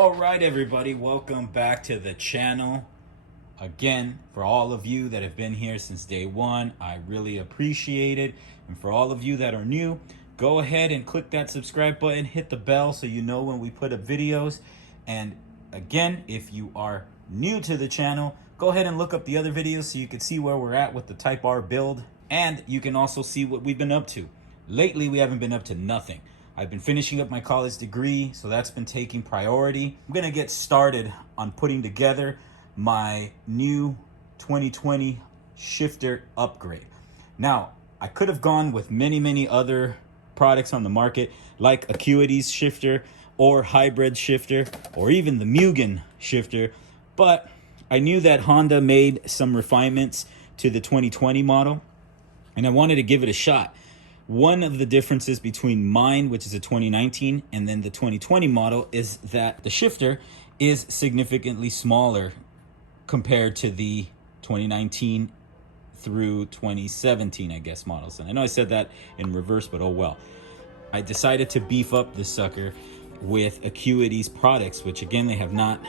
All right, everybody, welcome back to the channel. Again, for all of you that have been here since day one, I really appreciate it. And for all of you that are new, go ahead and click that subscribe button, hit the bell so you know when we put up videos. And again, if you are new to the channel, go ahead and look up the other videos so you can see where we're at with the Type R build. And you can also see what we've been up to. Lately, we haven't been up to nothing. I've been finishing up my college degree, so that's been taking priority. I'm gonna get started on putting together my new 2020 shifter upgrade. Now, I could have gone with many other products on the market, like Acuity's shifter, or hybrid shifter, or even the Mugen shifter, but I knew that Honda made some refinements to the 2020 model, and I wanted to give it a shot. One of the differences between mine, which is a 2019, and then the 2020 model is that the shifter is significantly smaller compared to the 2019 through 2017, I guess, models. And I know I said that in reverse, but oh well. I decided to beef up this sucker with Acuity's products, which again, they have not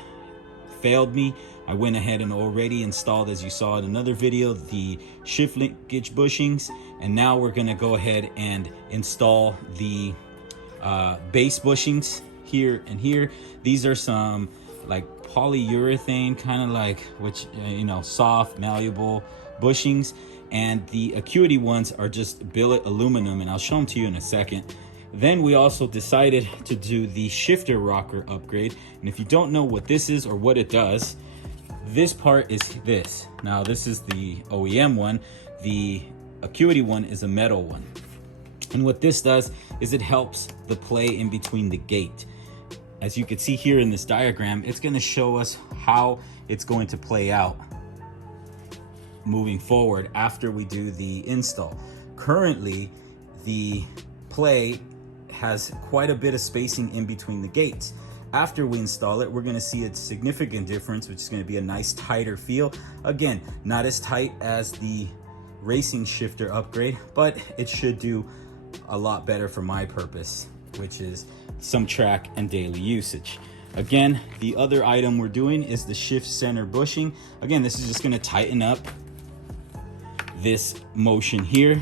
failed me. I went ahead and already installed, as you saw in another video, the shift linkage bushings, and now we're going to go ahead and install the base bushings here and here. These are some like polyurethane kind of like, which soft malleable bushings, and the Acuity ones are just billet aluminum, and I'll show them to you in a second. Then we also decided to do the shifter rocker upgrade. And if you don't know what this is or what it does, this part is this. Now this is the OEM one. The Acuity one is a metal one. And what this does is it helps the play in between the gate. As you can see here in this diagram, it's going to show us how it's going to play out moving forward after we do the install. Currently, the play has quite a bit of spacing in between the gates. After we install it, we're going to see a significant difference, which is going to be a nice tighter feel. Again, not as tight as the racing shifter upgrade, but it should do a lot better for my purpose, which is some track and daily usage. Again, the other item we're doing is the shift center bushing. Again, this is just going to tighten up this motion here,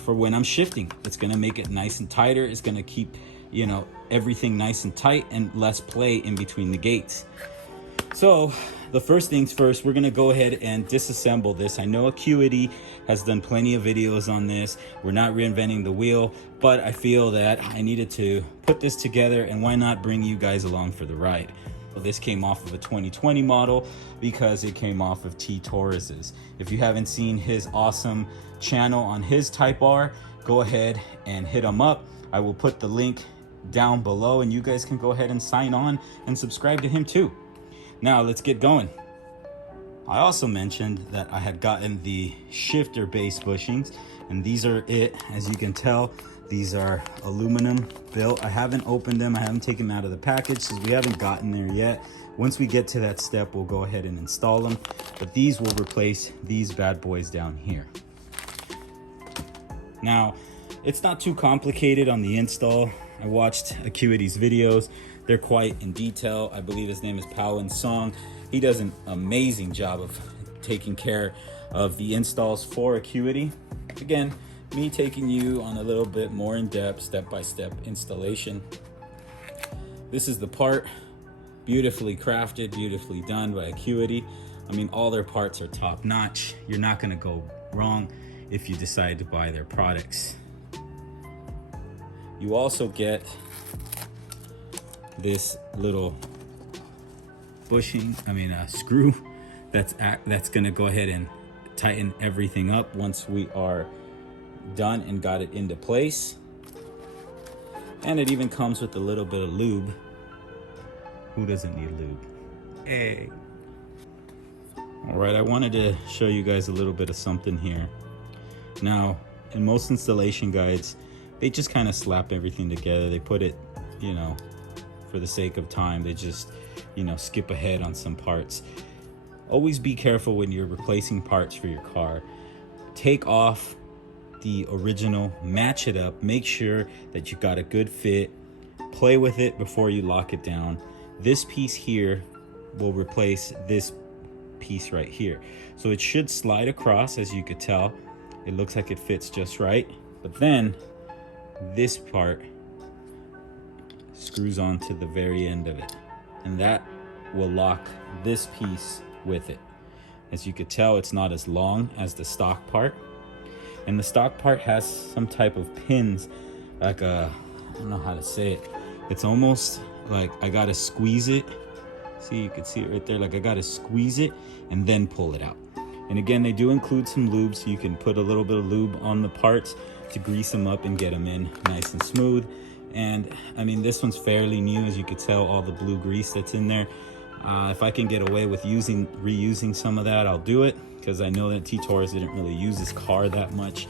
for when I'm shifting. It's going to make it nice and tighter. It's going to keep, everything nice and tight and less play in between the gates. So the first things first, we're going to go ahead and disassemble this. I know Acuity has done plenty of videos on this. We're not reinventing the wheel, but I feel that I needed to put this together, and why not bring you guys along for the ride. Well, this came off of a 2020 model because it came off of T.Torres's. If you haven't seen his awesome channel on his Type R, go ahead and hit him up. I will put the link down below, and you guys can go ahead and sign on and subscribe to him too. Now let's get going. I also mentioned that I had gotten the shifter base bushings, and these are it. As you can tell, these are aluminum built. I haven't opened them. I haven't taken them out of the package since we haven't gotten there yet. Once we get to that step, we'll go ahead and install them. But these will replace these bad boys down here. Now, it's not too complicated on the install. I watched Acuity's videos. They're quite in detail. I believe his name is Pawan Song. He does an amazing job of taking care of the installs for Acuity. Again, me taking you on a little bit more in-depth, step-by-step installation. This is the part, beautifully crafted, beautifully done by Acuity. I mean, all their parts are top-notch. You're not gonna go wrong if you decide to buy their products. You also get this little screw that's gonna go ahead and tighten everything up once we are done and got it into place. And it even comes with a little bit of lube. Who doesn't need lube? Hey. All right, I wanted to show you guys a little bit of something here. Now, in most installation guides, they just kind of slap everything together. They put it, for the sake of time, they just, skip ahead on some parts. Always be careful when you're replacing parts for your car. Take off the original, match it up, make sure that you got a good fit, play with it before you lock it down. This piece here will replace this piece right here. So it should slide across, as you could tell. It looks like it fits just right. But then this part screws on to the very end of it, and that will lock this piece with it. As you could tell, it's not as long as the stock part, and the stock part has some type of pins, like I don't know how to say it. It's almost like I gotta squeeze it. See, you can see it right there. Like I gotta squeeze it and then pull it out. And again, they do include some lube, so you can put a little bit of lube on the parts to grease them up and get them in nice and smooth. And I mean, this one's fairly new, as you could tell, all the blue grease that's in there. If I can get away with reusing some of that, I'll do it, because I know that T.Torres didn't really use this car that much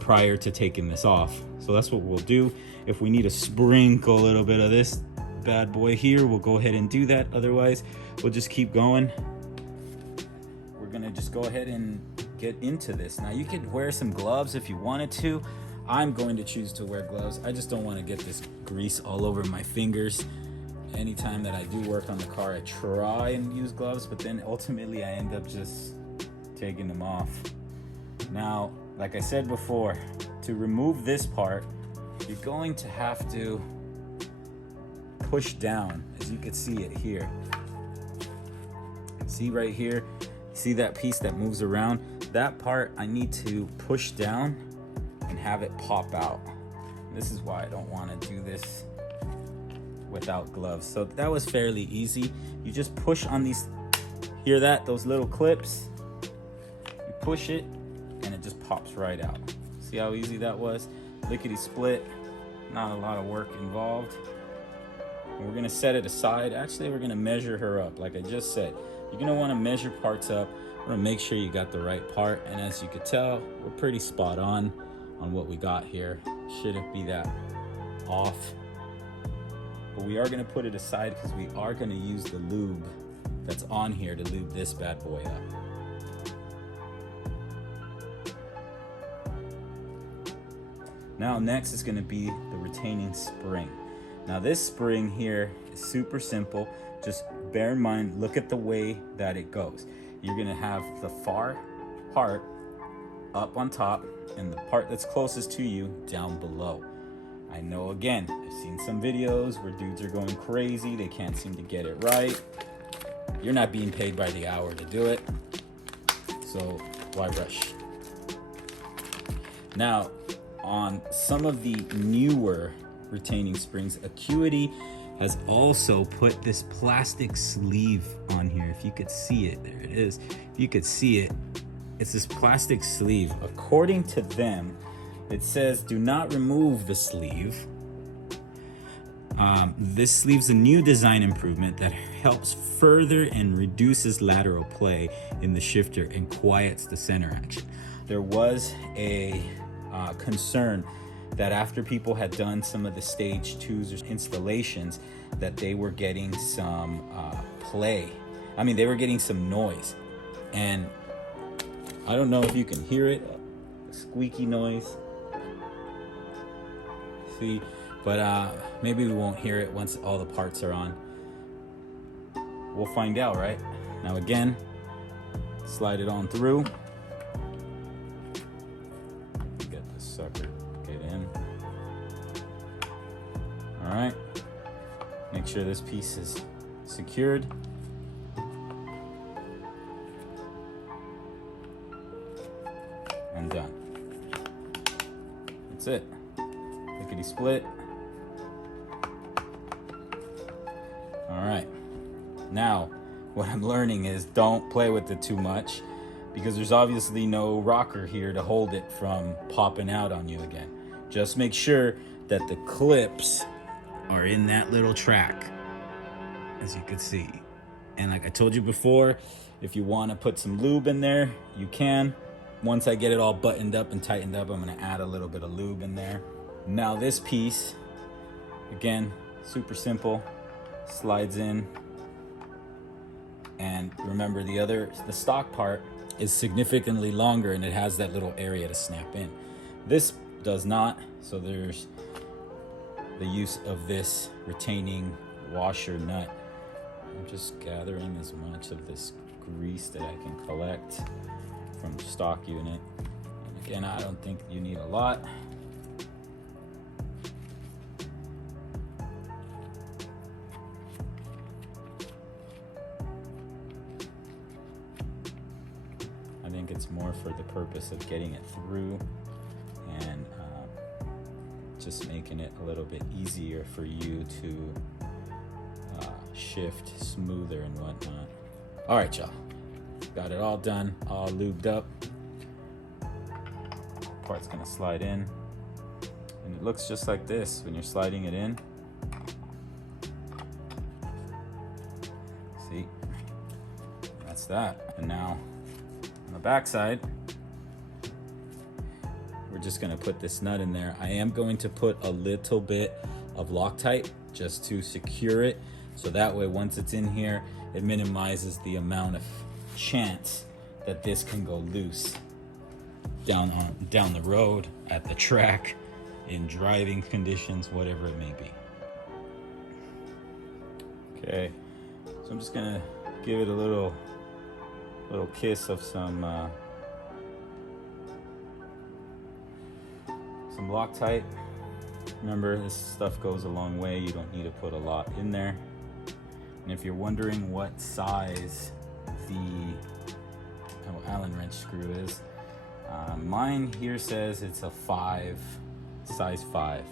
prior to taking this off. So that's what we'll do. If we need to sprinkle a little bit of this bad boy here, we'll go ahead and do that. Otherwise, we'll just keep going. We're gonna just go ahead and get into this. Now, you could wear some gloves if you wanted to. I'm going to choose to wear gloves. I just don't want to get this grease all over my fingers. Anytime that I do work on the car, I try and use gloves, but then ultimately I end up just taking them off. Now, like I said before, to remove this part, you're going to have to push down, as you can see it here. See right here? See that piece that moves around? That part I need to push down and have it pop out. This is why I don't want to do this without gloves. So that was fairly easy. You just push on these, hear that? Those little clips. You push it and it just pops right out. See how easy that was? Lickety split, not a lot of work involved. And we're gonna set it aside. Actually, we're gonna measure her up. Like I just said, you're gonna wanna measure parts up. We're gonna make sure you got the right part. And as you could tell, we're pretty spot on what we got here. Shouldn't be that off. But we are gonna put it aside because we are gonna use the lube that's on here to lube this bad boy up. Now next is gonna be the retaining spring. Now this spring here is super simple. Just bear in mind, look at the way that it goes. You're gonna have the far part up on top and the part that's closest to you down below. I know, again, I've seen some videos where dudes are going crazy. They can't seem to get it right. You're not being paid by the hour to do it, so why rush? Now, on some of the newer retaining springs, Acuity has also put this plastic sleeve on here. If you could see it, there it is. If you could see it, it's this plastic sleeve. According to them, it says do not remove the sleeve. This sleeve's a new design improvement that helps further and reduces lateral play in the shifter and quiets the center action. There was a concern that after people had done some of the stage 2s or installations, that they were getting some play. I mean, they were getting some noise. And I don't know if you can hear it, squeaky noise. See, but maybe we won't hear it once all the parts are on. We'll find out, right? Now again, slide it on through. Get this sucker, get in. All right, make sure this piece is secured. And done. That's it. Lickety split. All right. Now, what I'm learning is don't play with it too much, because there's obviously no rocker here to hold it from popping out on you again. Just make sure that the clips are in that little track, as you can see. And like I told you before, if you want to put some lube in there, you can. Once I get it all buttoned up and tightened up, I'm going to add a little bit of lube in there. Now this piece, again, super simple, slides in. And remember, the stock part is significantly longer and it has that little area to snap in. This does not, so there's the use of this retaining washer nut. I'm just gathering as much of this grease that I can collect from the stock unit. And again, I don't think you need a lot. I think it's more for the purpose of getting it through and just making it a little bit easier for you to shift smoother and whatnot. All right, y'all, got it all done, all lubed up. Part's gonna slide in, and it looks just like this when you're sliding it in. See, that's that. And now on the back side, we're just gonna put this nut in there. I am going to put a little bit of Loctite just to secure it, so that way once it's in here, it minimizes the amount of chance that this can go loose down the road, at the track, in driving conditions, whatever it may be. Okay, so I'm just gonna give it a little kiss of some Loctite. Remember, this stuff goes a long way. You don't need to put a lot in there. And if you're wondering what size the Allen wrench screw is, mine here says it's a 5, size 5.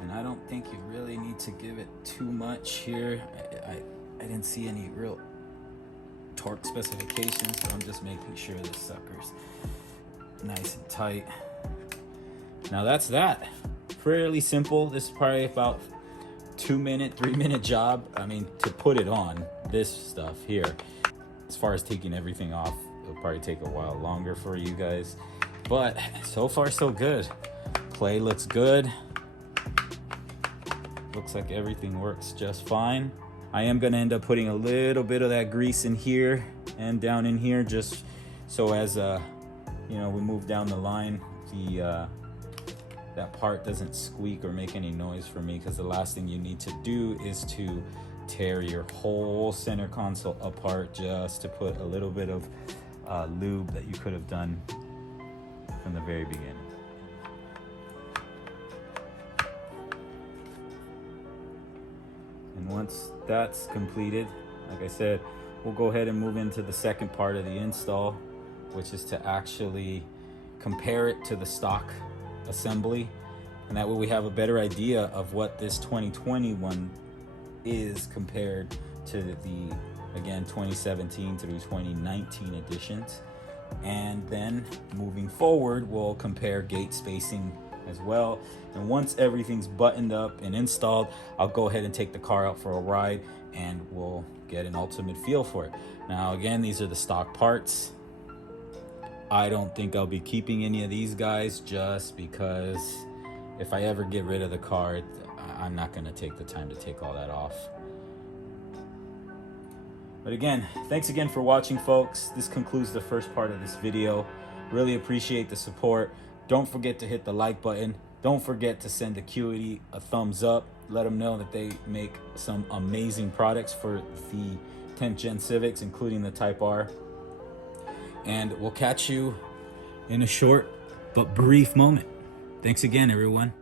And I don't think you really need to give it too much here. I didn't see any real torque specifications, so I'm just making sure this sucker's nice and tight. Now that's that. Fairly simple. This is probably about 2-minute, 3-minute job. I mean, to put it on, this stuff here. As far as taking everything off, it'll probably take a while longer for you guys. But so far so good. Play looks good. Looks like everything works just fine. I am gonna end up putting a little bit of that grease in here and down in here, just so as you know, we move down the line, that part doesn't squeak or make any noise for me, because the last thing you need to do is to tear your whole center console apart just to put a little bit of lube that you could have done from the very beginning. And once that's completed, like I said, we'll go ahead and move into the second part of the install, which is to actually compare it to the stock assembly. And that way we have a better idea of what this 2021 is compared to the, again, 2017 through 2019 editions. And then moving forward, we'll compare gate spacing as well. And once everything's buttoned up and installed, I'll go ahead and take the car out for a ride and we'll get an ultimate feel for it. Now again, these are the stock parts. I don't think I'll be keeping any of these guys, just because if I ever get rid of the car, I'm not going to take the time to take all that off. But again, thanks again for watching, folks. This concludes the first part of this video. Really appreciate the support. Don't forget to hit the like button. Don't forget to send Acuity a thumbs up. Let them know that they make some amazing products for the 10th Gen Civics, including the Type R. And we'll catch you in a short but brief moment. Thanks again, everyone.